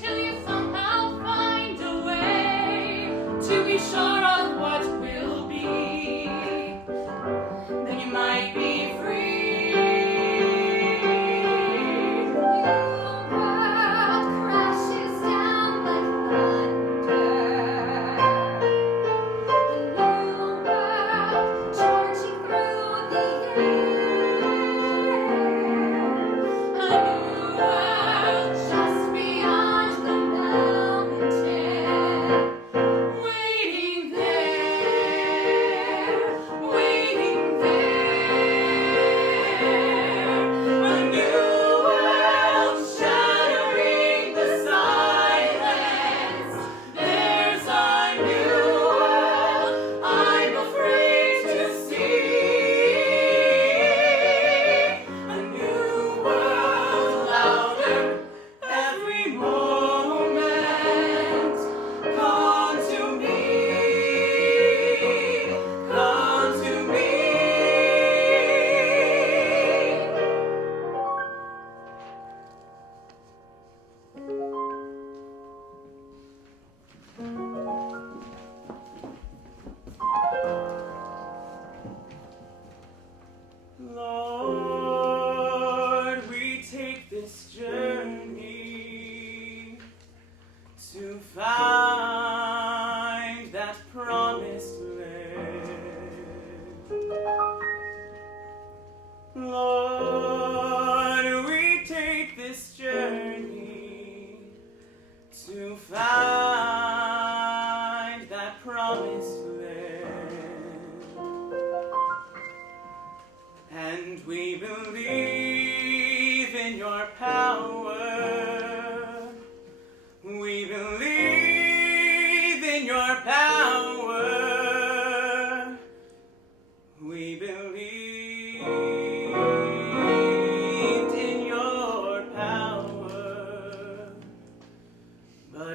Till you somehow find a way.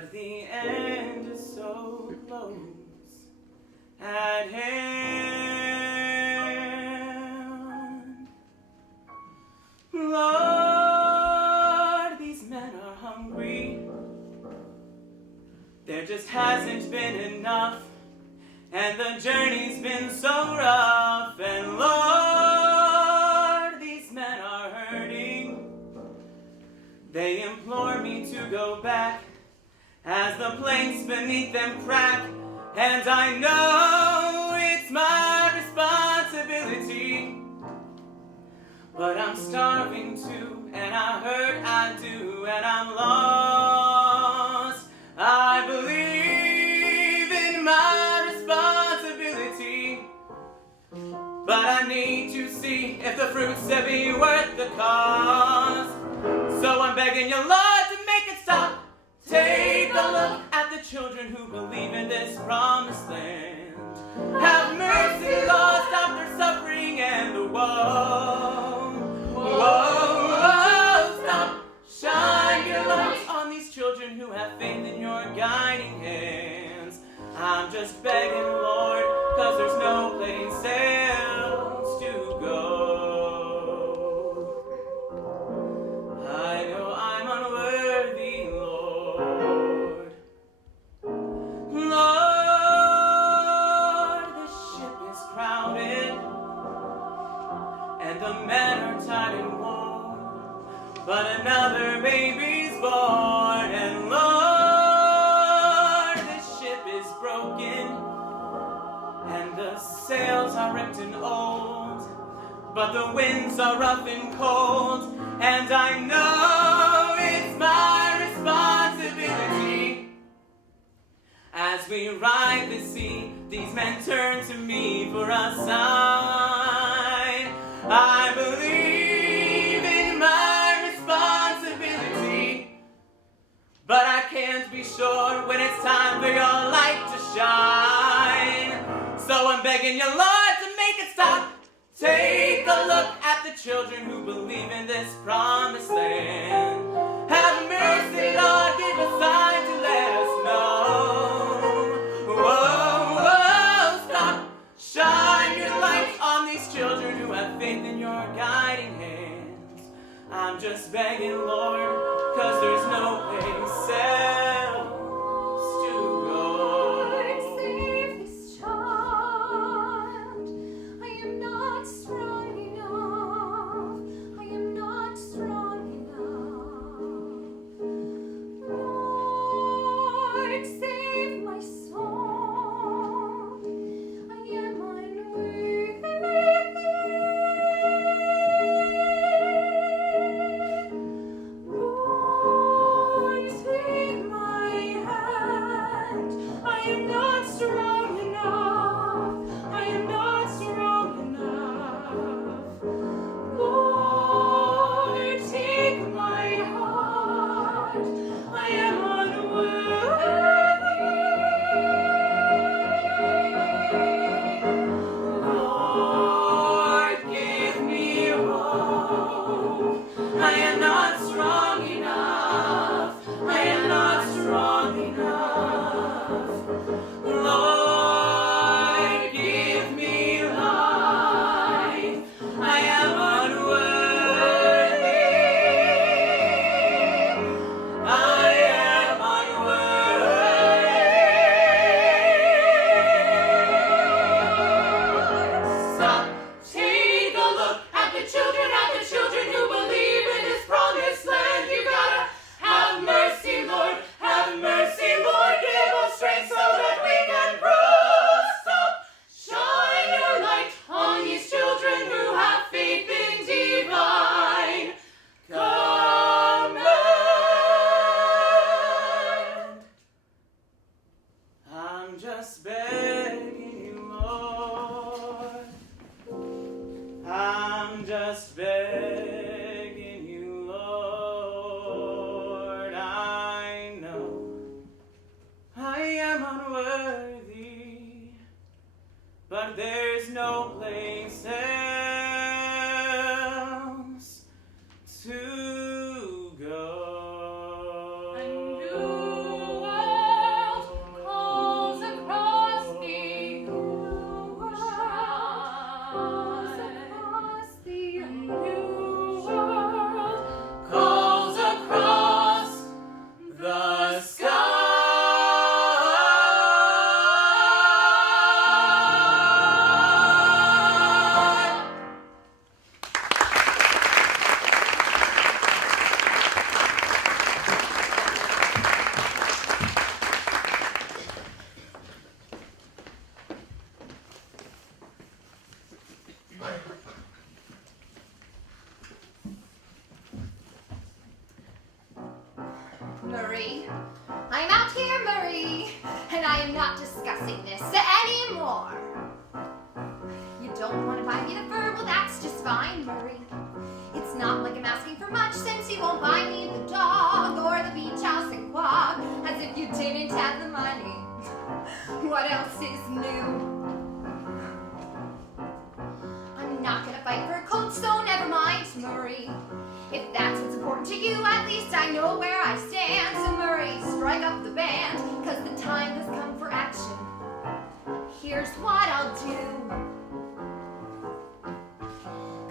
but the end is so close at hand. Lord, these men are hungry. There just hasn't been enough, and the journey's been so rough. And Lord, these men are hurting. They implore me to go back as the planks beneath them crack. And I know it's my responsibility, but I'm starving too, and I hurt, I do, and I'm lost. I believe in my responsibility, but I need to see if the fruits will be worth the cost. So I'm begging you, Lord, to make it stop. Take a look at the children who believe in this promised land. Have mercy, Lord, stop their suffering and the woe. Whoa, stop. Shine your light on these children who have faith in your guiding hands. I'm just begging, Lord, 'cause there's no place else to go. I know I'm unworthy, Lord. Lord, the ship is crowded, and the men are tired and worn, but another baby's born. And Lord, the ship is broken, and the sails are ripped and old, but the winds are rough and cold. And I know it's my responsibility. As we ride the sea, these men turn to me for a sign. I believe in my responsibility, but I can't be sure when it's time for your light to shine. So I'm begging you, Lord, to make it stop. Take a look at the children who believe in this promised land. Have mercy, Lord, give a sign to let us know. Whoa, stop. Shine your light on these children who have faith in your guiding hands. I'm just begging, Lord, 'cause there's no place else to go. Lord, save this child. I am not strong enough. I am not strong enough. Lord, save my soul. I am unworthy. Lord, take my hand. I am not strong enough. I am not strong enough. Lord, take my heart. I am unworthy. Lord, give me hope. I am not strong enough. I am not strong enough. Lord, give me life. I am unworthy. I am unworthy. Stop. Take a look at the children who believe in this promised land. You gotta have mercy, Lord. Have mercy, Lord. Give us strength so that we can grow. Stop. Shine your light on these children who have faith in divine command. I'm just begging you, Lord. I'm just begging you, Lord. I know I am unworthy, but there's no place else to go. I knew I Marie. I'm out here, Marie, and I am not discussing this anymore. You don't want to buy me the fur? Well, that's just fine, Marie. It's not like I'm asking for much, since you won't buy me the dog or the beach house and quag, as if you didn't have the money. What else is new? I'm not gonna fight for a coat, so never mind, Marie. If that's what's important to you, at least I know where I stand. So Marie, strike up the band, cause the time has come for action. Here's what I'll do.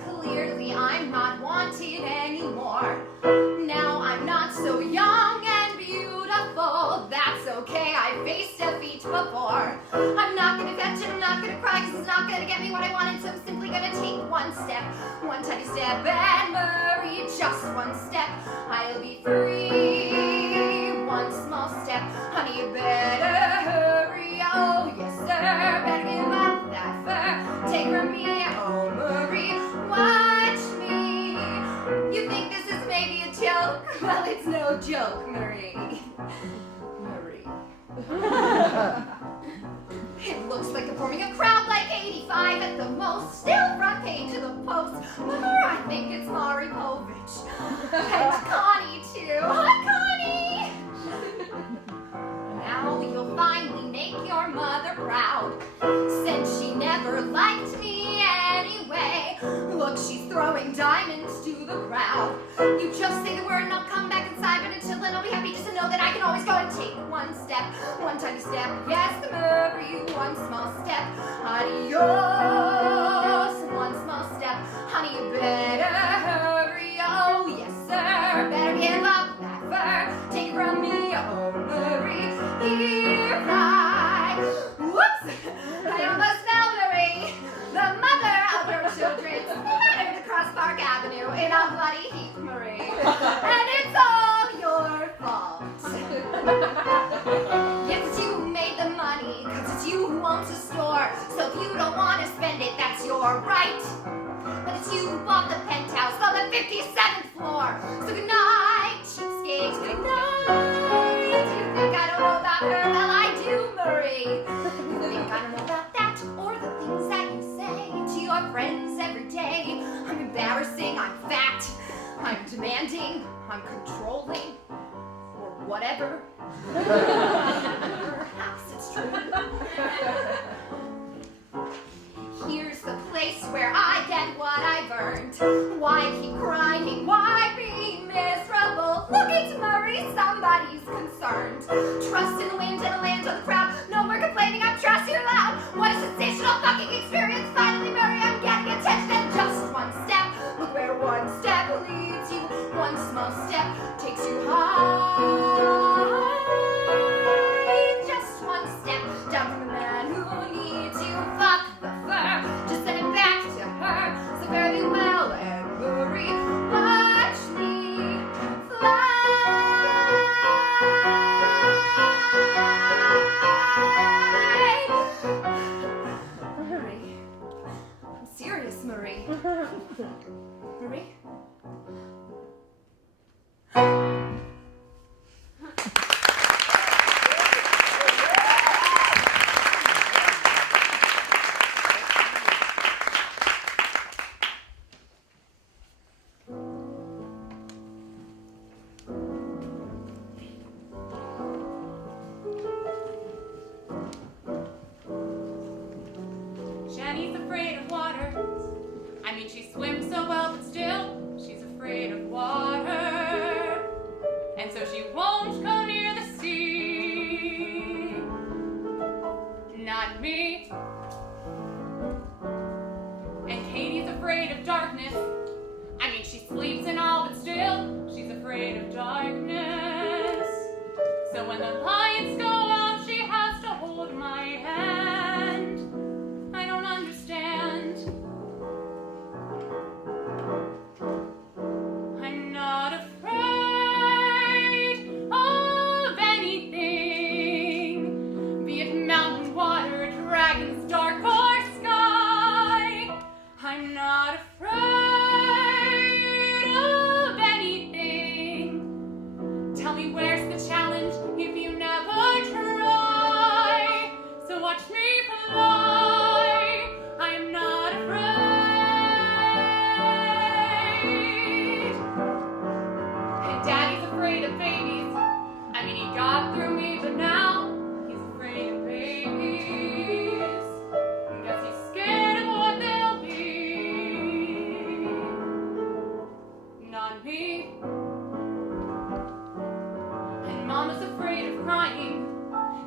Clearly I'm not wanted anymore. Now I'm not so young and beautiful. That's okay, I faced defeat before. I'm not gonna fetch and I'm not gonna cry, cause it's not gonna get me what I wanted. So I'm simply gonna take one step, one tiny step, and Marie, just one step, I'll be free. One small step, honey, you better hurry. Oh yes sir, better give up that fur. Take from me, oh Marie, watch me. You think this is maybe a joke? Well, it's no joke, Marie. Marie. It looks like I'm forming a crowd like 85 at the most. Still front page of the Post. Or I think it's Mari Povich. And Connie too. Hi, Connie! Now you'll finally make your mother proud, since she never liked me anyway. Look, she's throwing diamonds to the crowd. You just say the word and I'll come back inside, but until then I'll be happy just to know that I can always go and take one step, one tiny step. Yes, the Marie, one small step. Adios, one small step. Honey, you better hurry. Oh, yes, sir. Better give up that fur. Take it from me, oh, Marie. Here I. Whoops! I almost fell, Marie. The mother of your children splattered across Park Avenue in a bloody heap, Marie. And it's all your fault. Yes, it's you who made the money, cause it's you who owns the store. So if you don't want to spend it, that's your right. But it's you who bought the penthouse on the 57th floor. So good night, cheapskate, good night. You think I don't know about her? Well, I do, Marie. You think I don't know about that, or the things that you say to your friends every day? I'm embarrassing, I'm fat, I'm demanding, I'm controlling, or whatever. Perhaps it's true. Here's the place where I get what I've earned. Why keep crying? Why be miserable? Look, it's Marie, somebody's concerned. Trust in the wind and a land of the crowd. No more complaining, I'm trashy or loud. What a sensational fucking experience. Finally, Marie, I'm getting attention. And just one step, look where one step leads you. One small step takes you high. Just one step down from the man who needs you. Fuck the fur, just send it back to her. So fare thee well, and Marie, watch me fly. Marie, I'm serious, Marie. Marie? Jenny's afraid of water. I mean, she swims so well, but still, she's afraid of water. And so she won't go near the sea. Not me. And Katie's afraid of darkness. I mean, she sleeps and all, but still, she's afraid of darkness. So when the lights go out, she has to hold my hand. I don't understand. I'm not afraid of anything, be it mountain, water, dragons, dark, or sky. I'm not afraid of anything. Tell me where's the challenge if you never try? So watch me fly. I am not afraid. And Daddy's afraid of babies. I mean, he got through me, but now he's afraid of babies. I guess he's scared of what they'll be. Not me. And Mama's afraid of crying.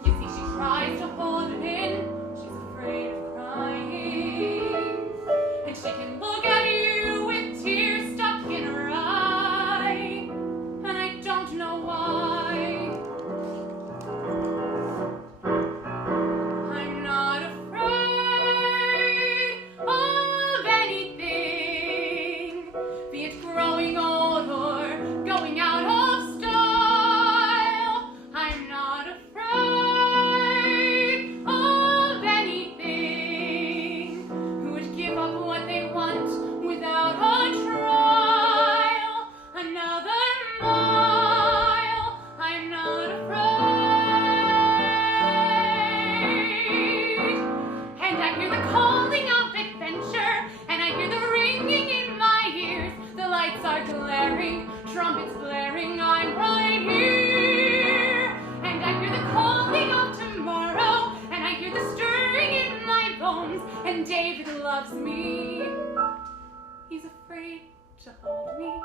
You see, she tries to hold it in. She's afraid of crying. And she can look at you with tears stuck in her eye. And I don't know why. I'm not afraid of anything, be it growing old or going out of style. I'm not afraid of anything, who would give up what they want without a trial. Another mile, I'm not afraid. And I hear the calling of adventure, and I hear the ringing in my ears. The lights are glaring, trumpets blaring, I'm right here. And I hear the calling of tomorrow, and I hear the stirring in my bones. And David loves me. He's afraid to hold me.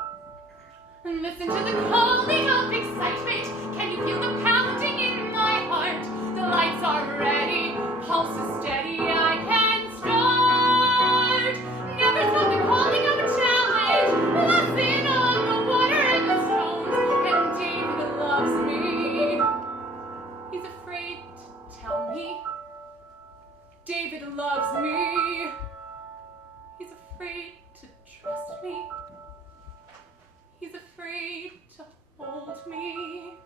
And listen to the calling of excitement. Can you feel the pounding in my heart? The lights are ready, pulse is steady, I can start. Never stop the calling of a challenge. Lesson on the water and the stones. And David loves me. He's afraid to tell me. David loves me. He's afraid to trust me. He's afraid to hold me,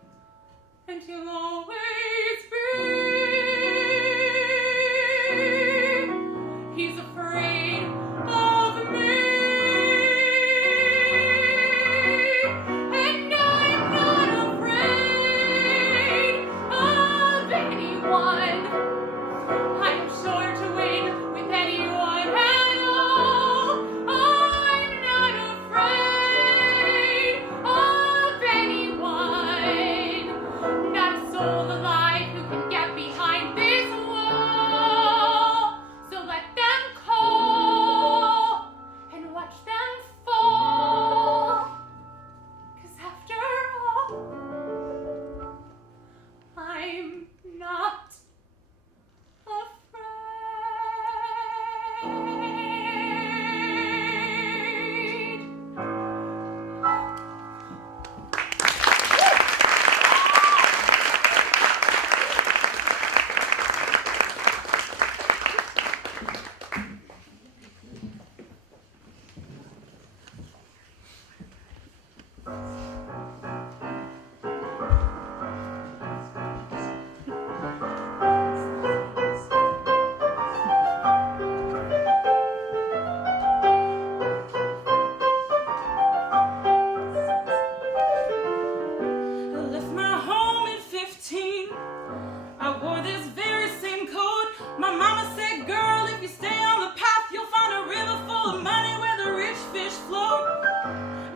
and he'll always be. He's afraid of me, and I'm not afraid of anyone. I'm sure to win with anyone at all. I'm not afraid of anyone. Not a soul alive who can get behind this wall. So let them call and watch them fall. 'Cause after all, I'm not afraid. I left my home at 15. I wore this very same coat. My mama said, girl, if you stay on the path, you'll find a river full of money where the rich fish float.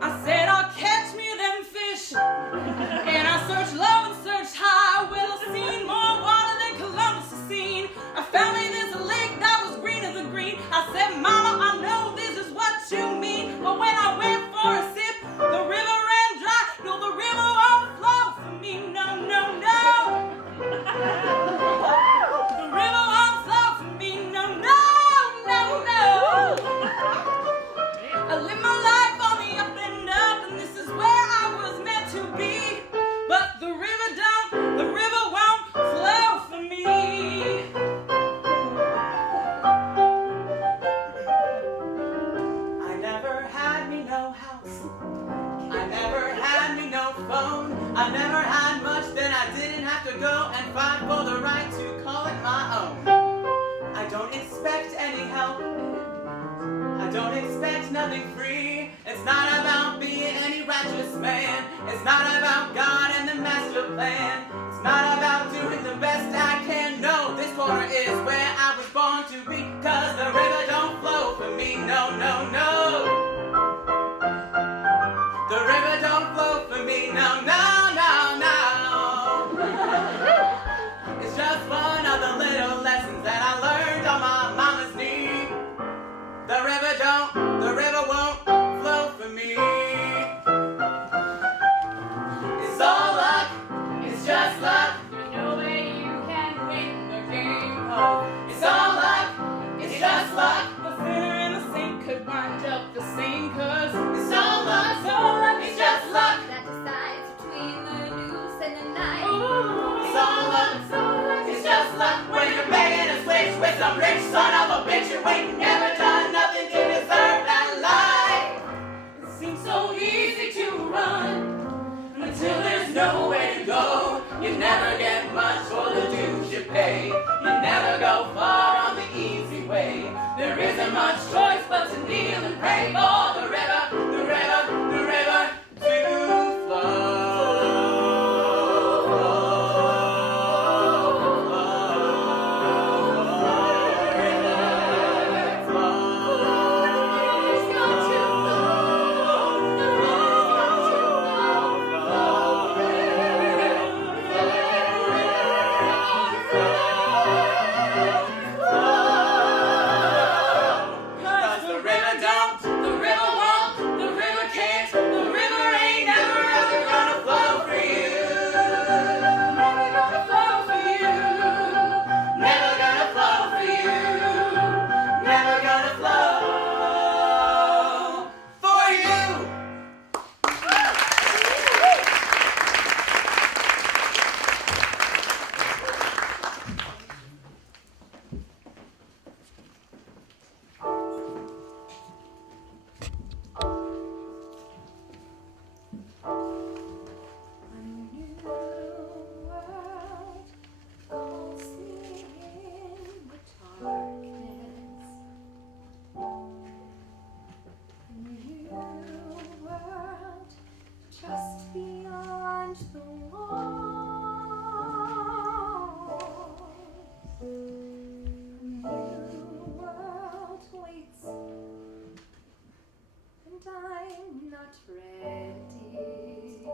I said, I'll catch me them fish. And I searched low and searched high. Well, I've seen more water than Columbus has seen. I found me this lake that was green as the green. I said, mama, I know this is what you mean. But when I went for a sip, the river ran dry. No, the river won't flow for me. No, no, no. The river won't flow for me. No, no, no, no. I live my life on the up and up, and this is where I was meant to be. But the river won't flow for me. I never had me no house. I never had me no phone. I never had much, then I didn't have to go and fight for the right to call it my own. I don't expect any help. I I don't expect nothing free. It's not about being any righteous man. It's not about God and the master plan. It's not about doing the best I can. No, this corner is where I was born to be. Cause the river don't flow for me. No, no, no. The river don't flow for me. No, no, no, no. It's just one of the little lessons that I learned on my mama's knee. The river won't flow for me. It's all luck, it's just luck. There's no way you can win the game, 'cause It's all luck, it's just luck. The sinner and the saint could wind up the same, 'cause It's all luck, it's just luck. That decides between the news and the night. It's all luck, it's just luck. When you're begging a switch with some rich son of a bitch, you ain't never done nothing to deserve that life. it seems so easy to run Until there's nowhere to go, you never get much for the dues you pay. You never go far on the easy way. There isn't much choice but to kneel and pray for the river, the river, the river to flow. Just beyond the walls, a new world waits, and I'm not ready.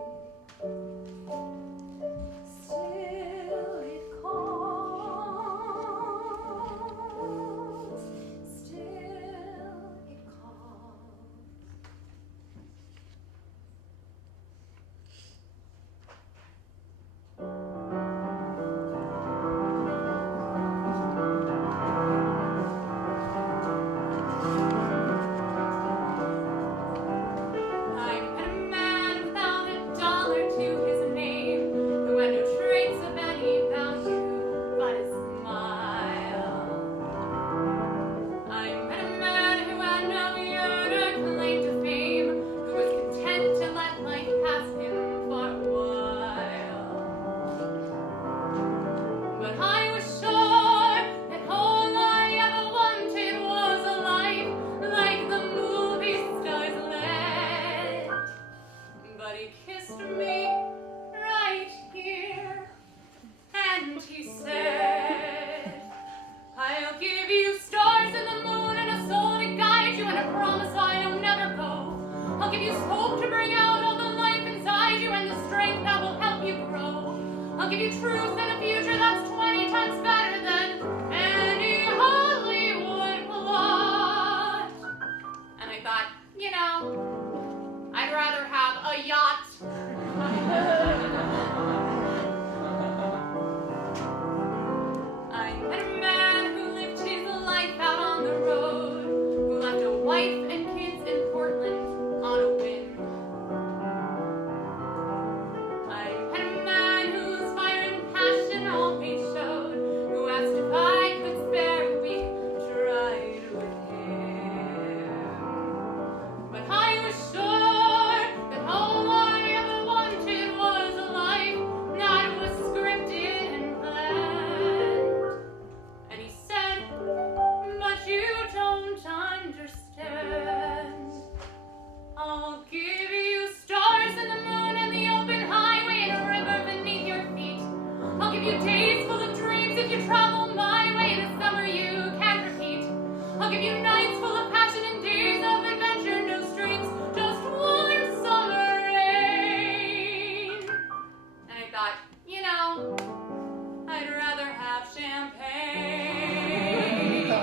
Still it calls, still it calls. I met a man without a dollar to his name, who had no traits of any value but his smile. I met a man who had no yearner claim to fame, who was content to let life pass him for a while. But I was sure that all I ever wanted was a life like the movie stars led. But he kissed me right here, and he said, I'll give you stars and the moon and a soul to guide you and a promise I'll never go. I'll give you hope to bring out all the life inside you and the strength that will help you grow. I'll give you truth and a future that's 20 times better than any Hollywood plot. And I thought, you know, I'd rather have a yacht. I met a man who lived his life out on the road, who left a wife and kids in Portland on a whim. I met a man whose fire and give you days full of dreams if you travel my way in a summer you can't repeat. I'll give you nights full of passion and days of adventure, no strings, just warm summer rain. And I thought, you know, I'd rather have champagne. I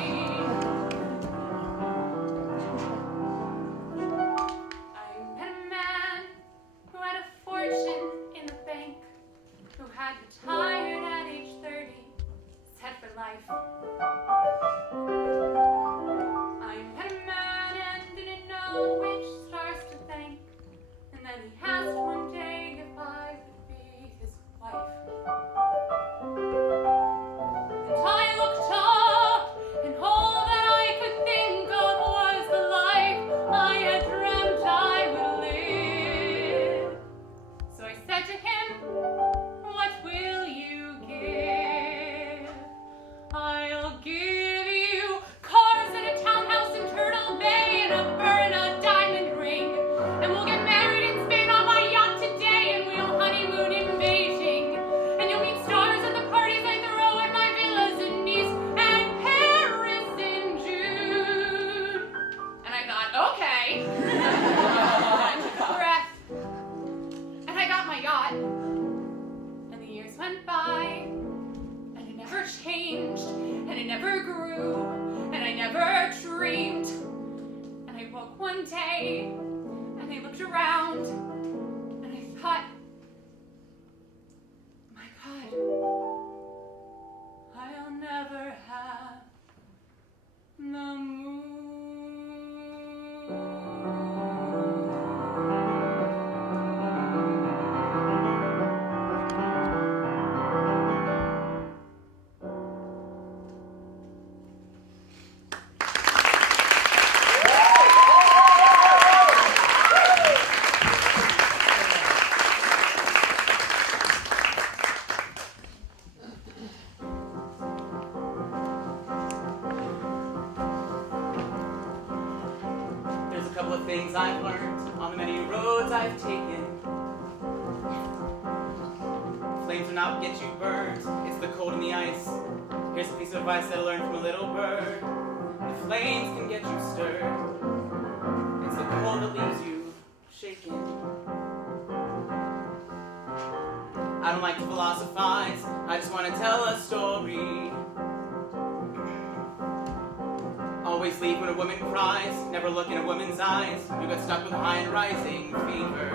met a man who had a fortune in the bank, who had retired at age 30, set for life. I met a man and didn't know which stars to thank, and then he asked one day if I would be his wife. And I looked up, and all that I could think of was the life I had dreamt I would live. So I said to him, "What will you give?" "I'll give you cars and a townhouse in Turtle Bay and a fur and a diamond ring. And we'll get married in Spain on my yacht today, and we'll honeymoon in Beijing. And you'll meet stars at the parties I throw at my villas in Nice and Paris in June." And I thought, okay. I took a breath, and I got my yacht. And the years went by, and it never changed, and it never grew, and I never dreamed. And I woke one day, and I looked around, and I thought, my God, I'll never have the moon. There's a couple of things I've learned on the many roads I've taken. Flames will not get you burned, it's the cold and the ice. Here's a piece of advice that I learned from a little bird. The flames can get you stirred, it's the cold that leaves you shaken. I don't like to philosophize, I just want to tell a story. Always leave when a woman cries, never look in a woman's eyes. You got stuck with a high and rising fever,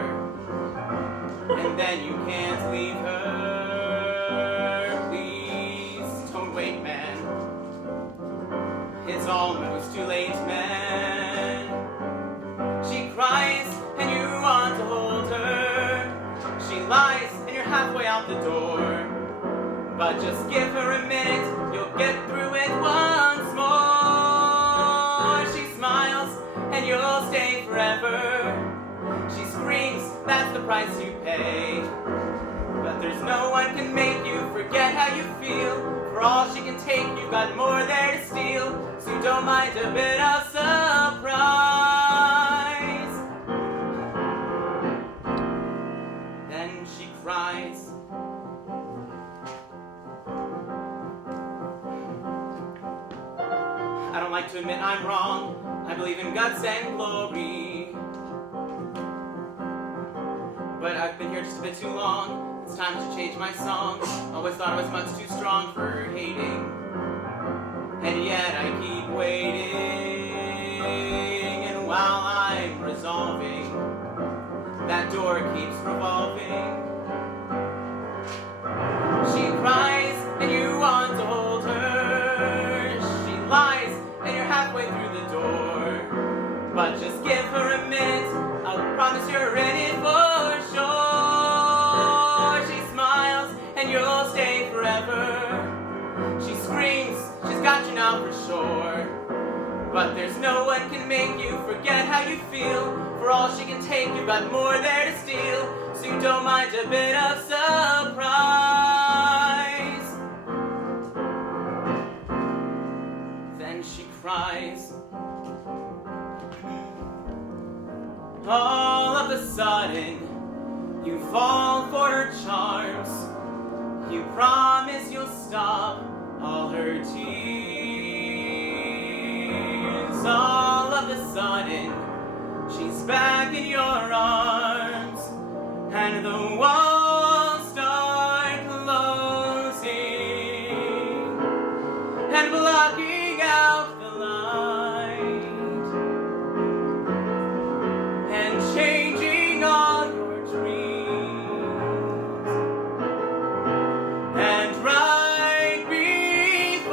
and then you can't leave her. Please don't wait, man. It's almost too late, man. She cries and you want to hold her. She lies and you're halfway out the door. But just give her a minute, you'll get through it once more. She smiles and you'll stay forever. She screams, that's the price you pay. But there's no one can make you forget how you feel. For all she can take, you've got more there to steal. So don't mind a bit of surprise. Then she cries. I don't like to admit I'm wrong. I believe in guts and glory. But I've been here just a bit too long. It's time to change my song. Always thought I was much too strong for hating. And yet I keep waiting. And while I'm resolving, that door keeps revolving. She cries and you want to hold her. She lies and you're halfway through the door. But just give her a minute, I'll promise you're in it for sure. She smiles and you'll stay forever. She screams, she's got you now for sure. But there's no one can make you forget how you feel. For all she can take, you've got more there to steal. So you don't mind a bit of surprise. Then she cries. All of a sudden, you fall for her charms. You promise her tears. All of a sudden, she's back in your arms, and the walls start closing and blocking out the light and changing all your dreams. And right before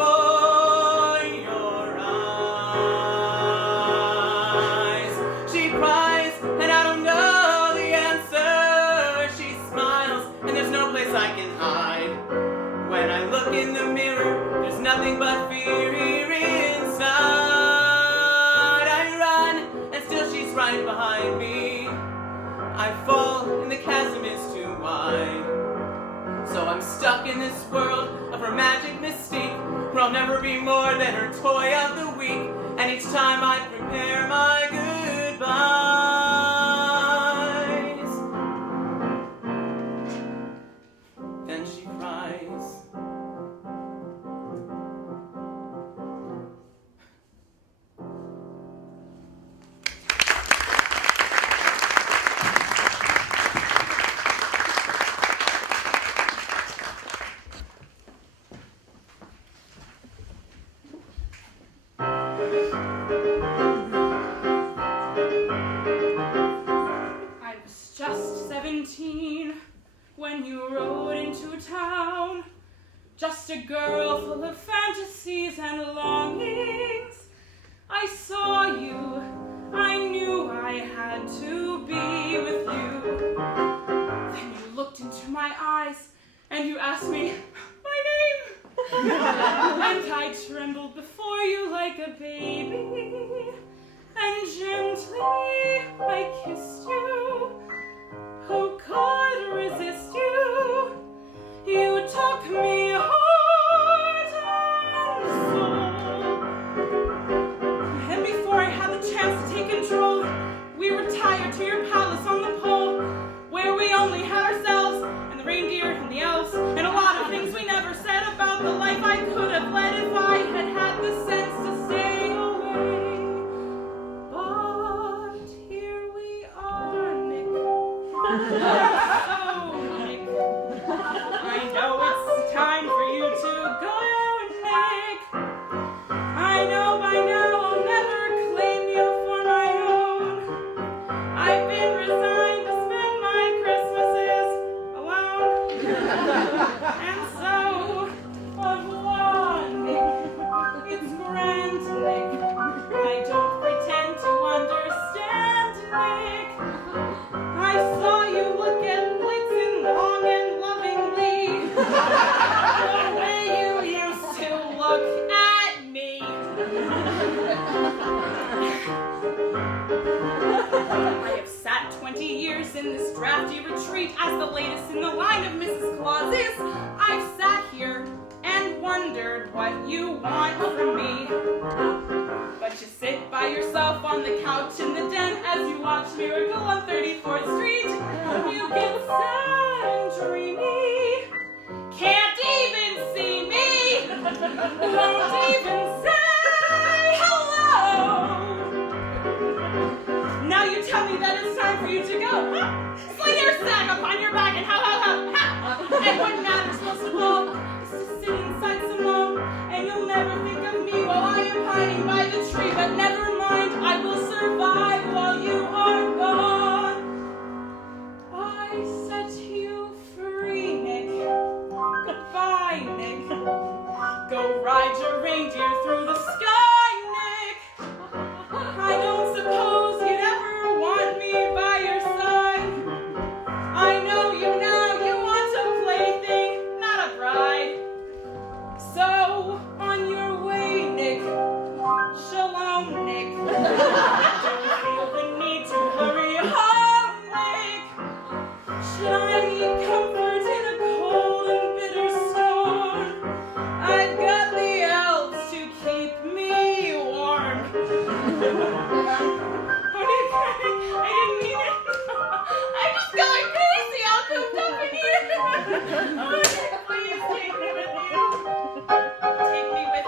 your eyes, she cries, and I don't know the answer. She smiles, and there's no place I can hide. When I look in the mirror, there's nothing but fear here inside. I run, and still she's right behind me. I fall, and the chasm is too wide. So I'm stuck in this world of her magic mystique, where I'll never be more than her toy of the week. And each time I prepare my goodbyes, then she cries. I was just 17 when you rode into town. Just a girl full of fantasies and longings. I saw you, I knew I had to be with you. Then you looked into my eyes and you asked me my name. And I trembled before you like a baby. And gently I kissed you. Who could resist you? You took me heart and soul. And before I had the chance to take control, we retired to your palace on the pole, where we only had ourselves and the reindeer and the elves, and a lot of things we never said about the life I could have led if I had had the sense to stay away. But here we are, Nick. Oh, Nick. I know it's time for you to go, Nick. I know by now I'll never claim you for my own. I've been resigned to spend my Christmases alone. And so, au revoir, Nick. It's grand, Nick. I don't pretend to understand, Nick. I saw you look at Blitzen long and lovingly, the way you used to look at me. I have sat 20 years in this drafty retreat as the latest in the line of Mrs. Clauses. I've sat here and wondered what you want from me. But you sit by yourself on the couch in the den as you watch Miracle on 34th Street. You get sad and dreamy. Can't even see me. Won't even say hello. Now you tell me that it's time for you to go. Sling your sack upon your back and how. And what matters most of all is to sit inside Simone, and you'll never think of me while I am pining by the tree. But never mind, I will survive while you are gone. I set you free, Nick. Goodbye, Nick. Go ride your reindeer through the sky, Nick. I don't suppose you'd ever want me by your side. I know you now, you want a plaything, not a bride. So, on your way, Nick. Shalom, Nick. Don't feel the need to hurry home, Nick. Should I need comfort in a cold and bitter storm, I've got the elves to keep me warm. Oh, Nick, I didn't mean it. I'm just going crazy, all cooped up in here. Oh, Nick, please take me with you. Take me with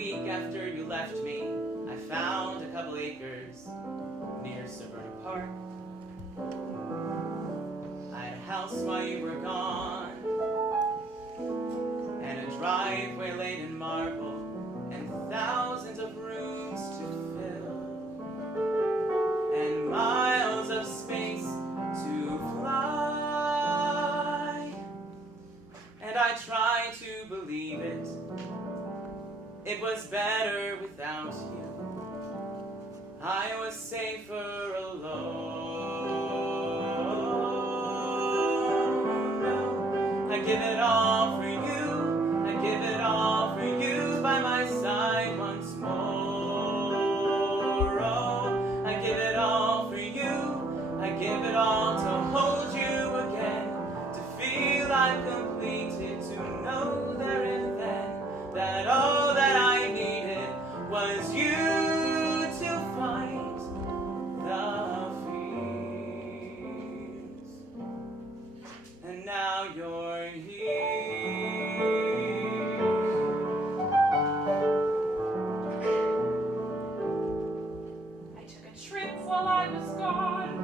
week after you left me, I found a couple acres near Suburban Park. I had a house while you were gone, and a driveway laid in marble, and thousands of rooms to fill, and miles of space to fly. And I tried to believe it. It was better without you. I was safer alone. I give it all for you. I give it all for you by my side once more. Oh, I give it all for you. I give it all to hold you again, to feel I'm completed, to know there and then that all that I needed was you to fight the fears. And now you're here. I took a trip while I was gone.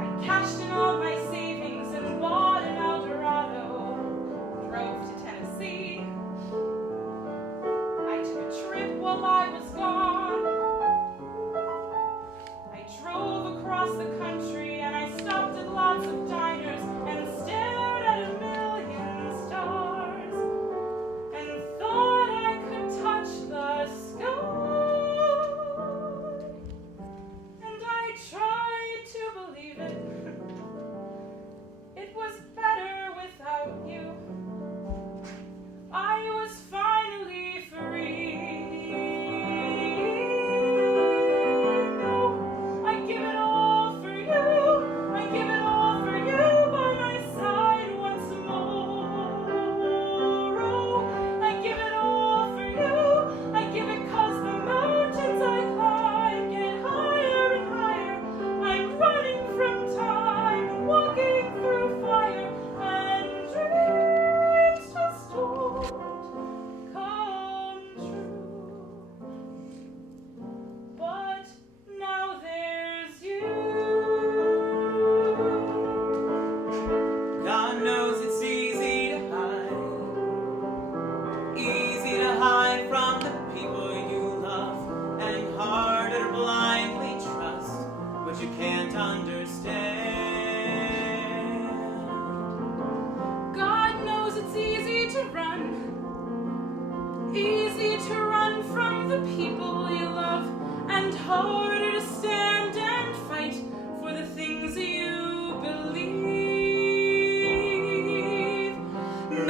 I cashed in all my savings and bought an Eldorado. Drove to Tennessee. I took a trip while I was gone. I drove across the country and I stopped at lots of diners and stared at a million stars and thought I could touch the sky. And I tried to believe it. It was better without you. I was finally free. No, I give it all for you. I give it all for you by my side once more. Oh, I give it all for you. I give it 'cause the mountains I climb get higher and higher. I'm running from time, walking through fire, and dreams just don't come true. But now there's you. God knows it's easy to hide from the people you love, and harder to blindly trust what you can't understand. God knows it's easy to run from the people you love, and harder to stand and fight for the things you believe.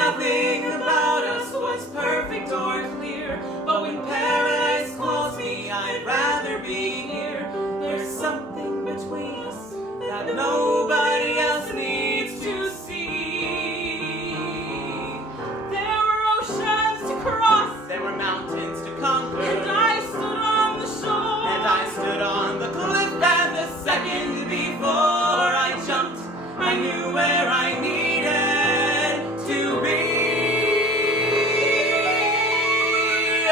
Nothing about us was perfect or clear, but when paradise calls me, I'd rather be here. There's something between us that nobody else needs to see. There were oceans to cross, There were mountains to conquer, and I stood on the shore. and I stood on the cliff, and the second before I jumped, I knew where I needed to be.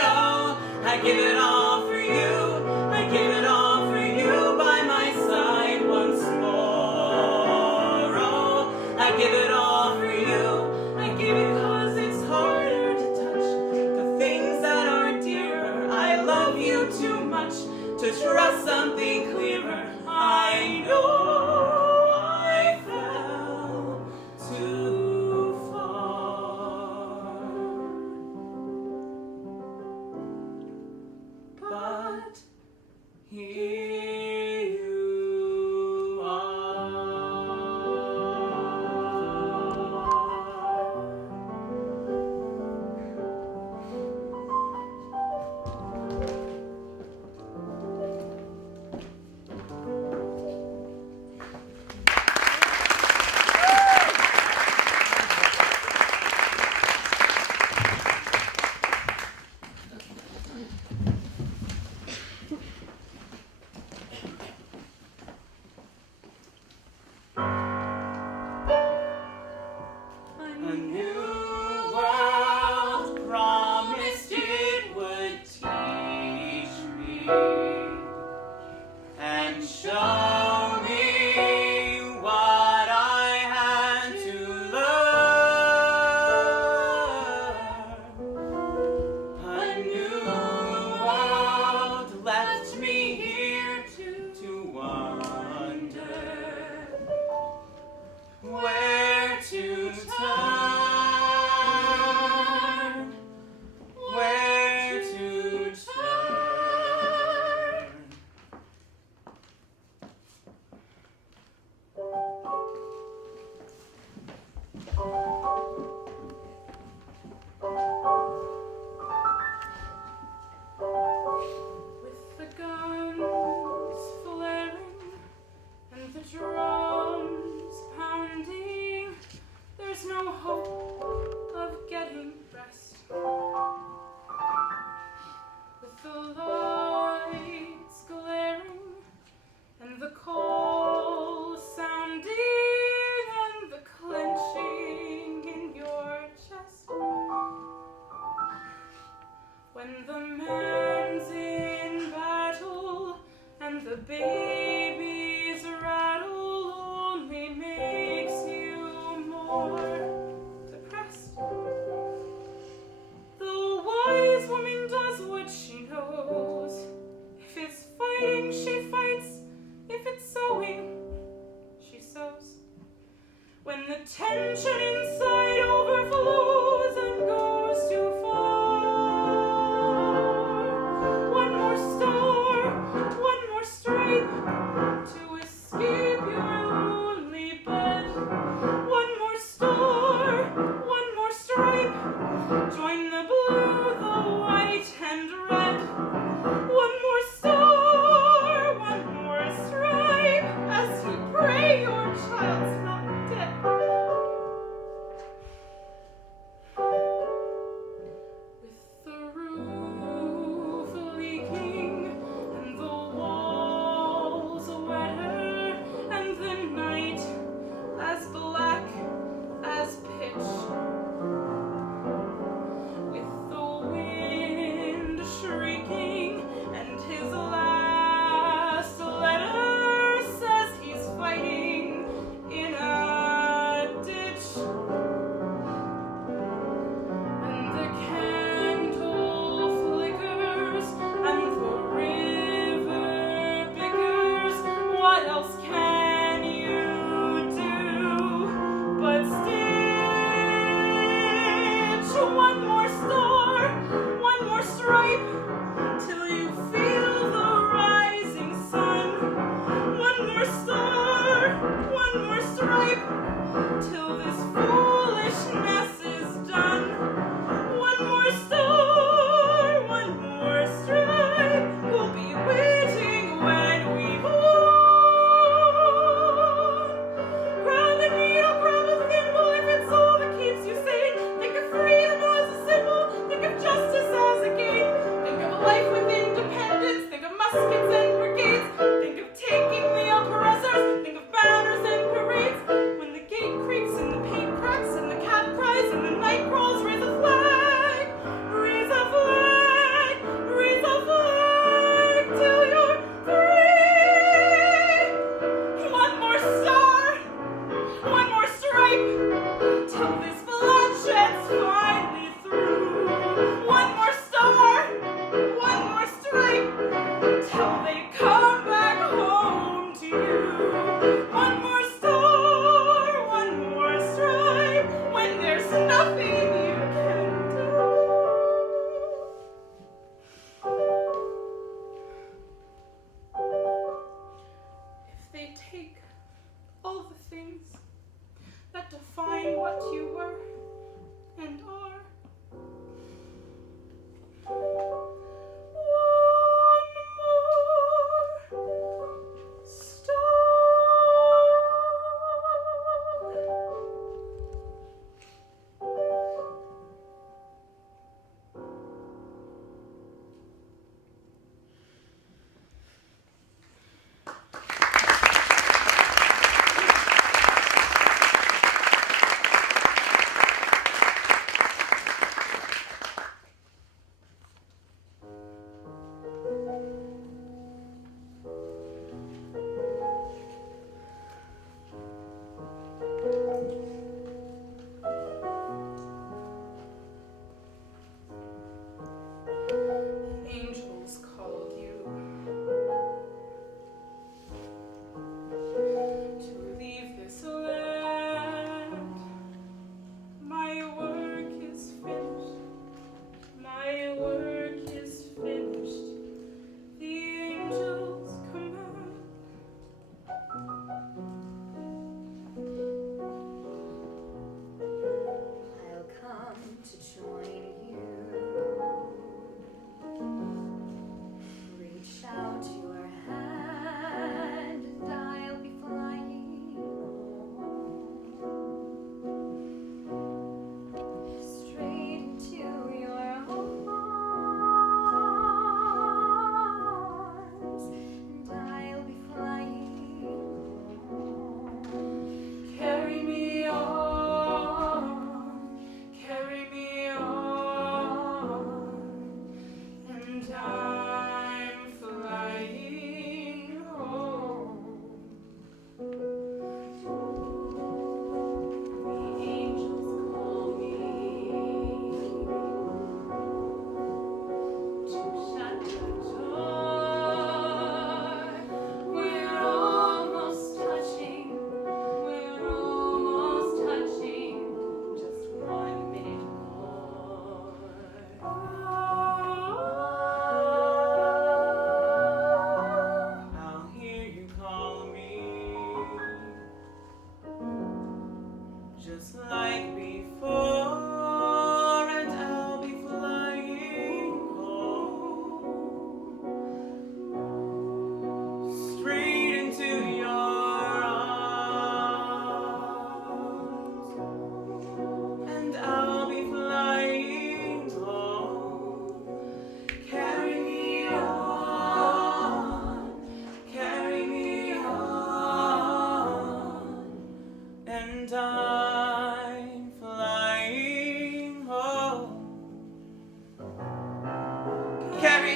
Oh, I give it all for you. I give it all for you by my side once more. Oh, I give it all for you. I give it 'cause it's harder to touch the things that are dearer. I love you too much to trust something clearer. I know I fell too far. Tension inside overflows and goes too far. One more star, one more stripe to escape your lonely bed. One more star, one more stripe. Join the blue, the white, and red. One more star, one more stripe, as you pray your child's not dead. With the roof leaking and the walls wetter and the night as black as pitch,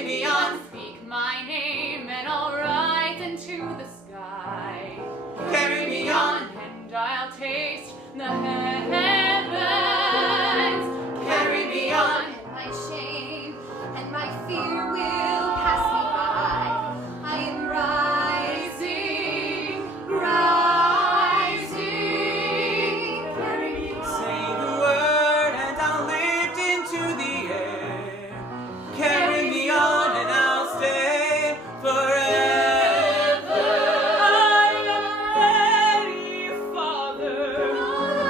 carry me on, Speak my name and I'll rise into the sky. carry me on, And I'll taste the heavens. carry me on. And my shame and my fear will pass me by. I am rising, rising. Carry me on. Say the word and I'll lift into the air. Carry me on and I'll stay forever. I am ready, Father.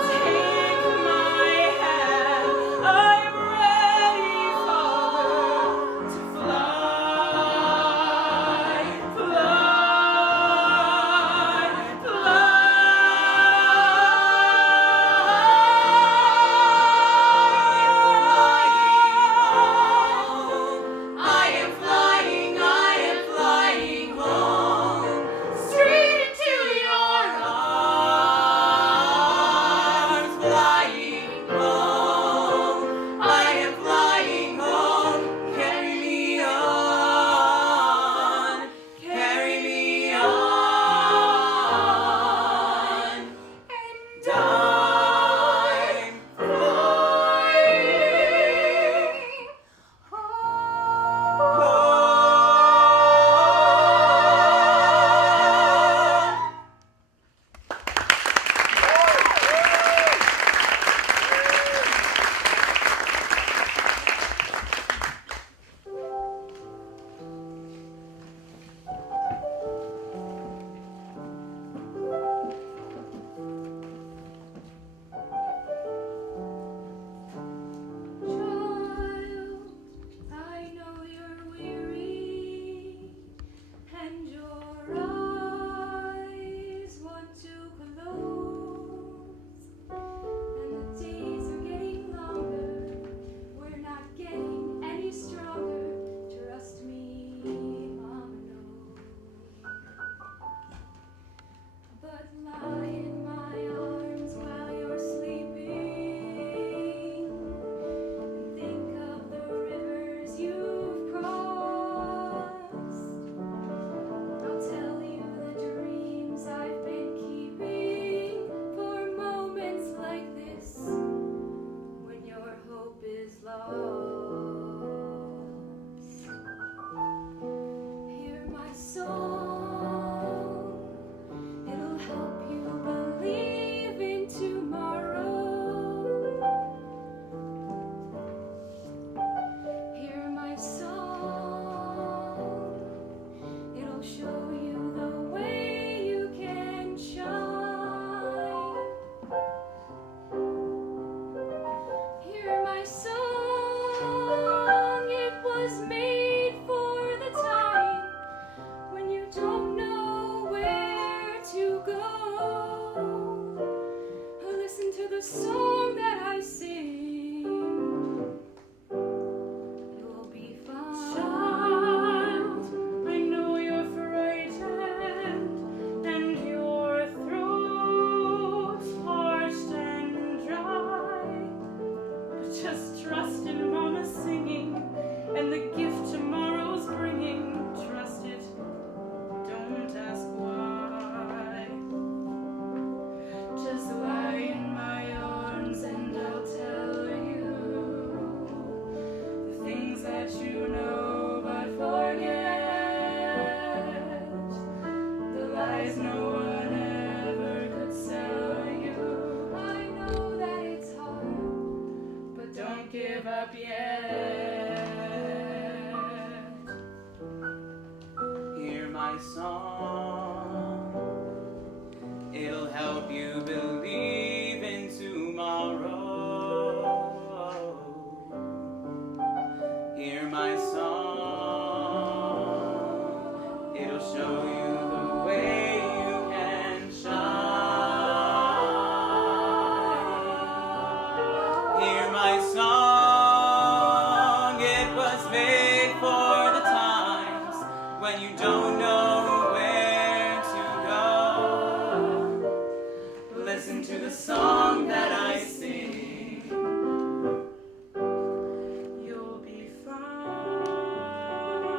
Take my hand. I'm ready, Father, to fly, fly, I am flying home, straight into your arms. Flying home, I am flying home. Carry me on, carry me on. And I'm flying home. Child, I know you're weary, and your eyes want to close, and the days are getting longer. We're not getting any stronger. Trust me, Mama knows. But lie in my arms while you're sleeping. Think of the rivers you've crossed. I'll tell you the dreams I've been keeping for moments like this when your hope is lost. Hear my song, it'll help you believe in tomorrow. Hear my song, it'll show you the way you can shine. Hear my song, it was made for the time when you don't know where to go. Listen to the song that I sing. You'll be fine. Child, I know you're frightened and your throat's parched and dry. But just trust in Mama's singing and the gift tomorrow's bringing. Trust it, don't ask why. Just lie in my arms and I'll tell you the things that you know but forget, the lies no one ever could sell you. I know that it's hard, But don't give up yet. Hear my song, it'll help you believe in tomorrow. Hear my song, it'll show you the way you can shine. Hear my song, it was made for the times when you don't know where to go. Listen to the song that I sing. You'll be fine.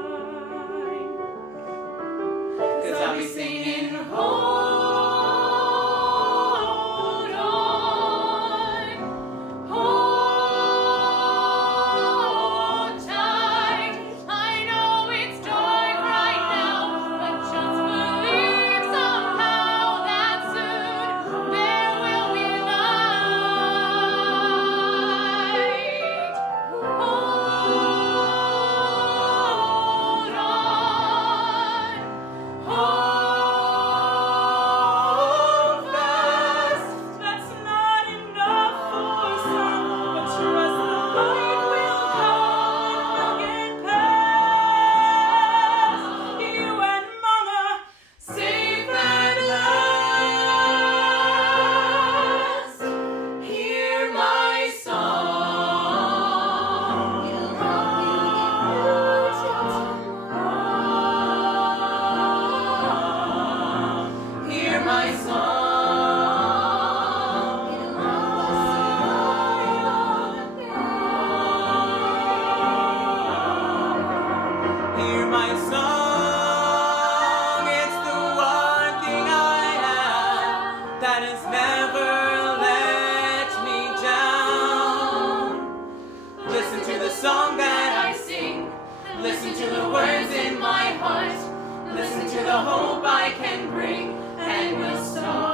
Listen to the words in my heart. Listen to the hope I can bring, and we'll start.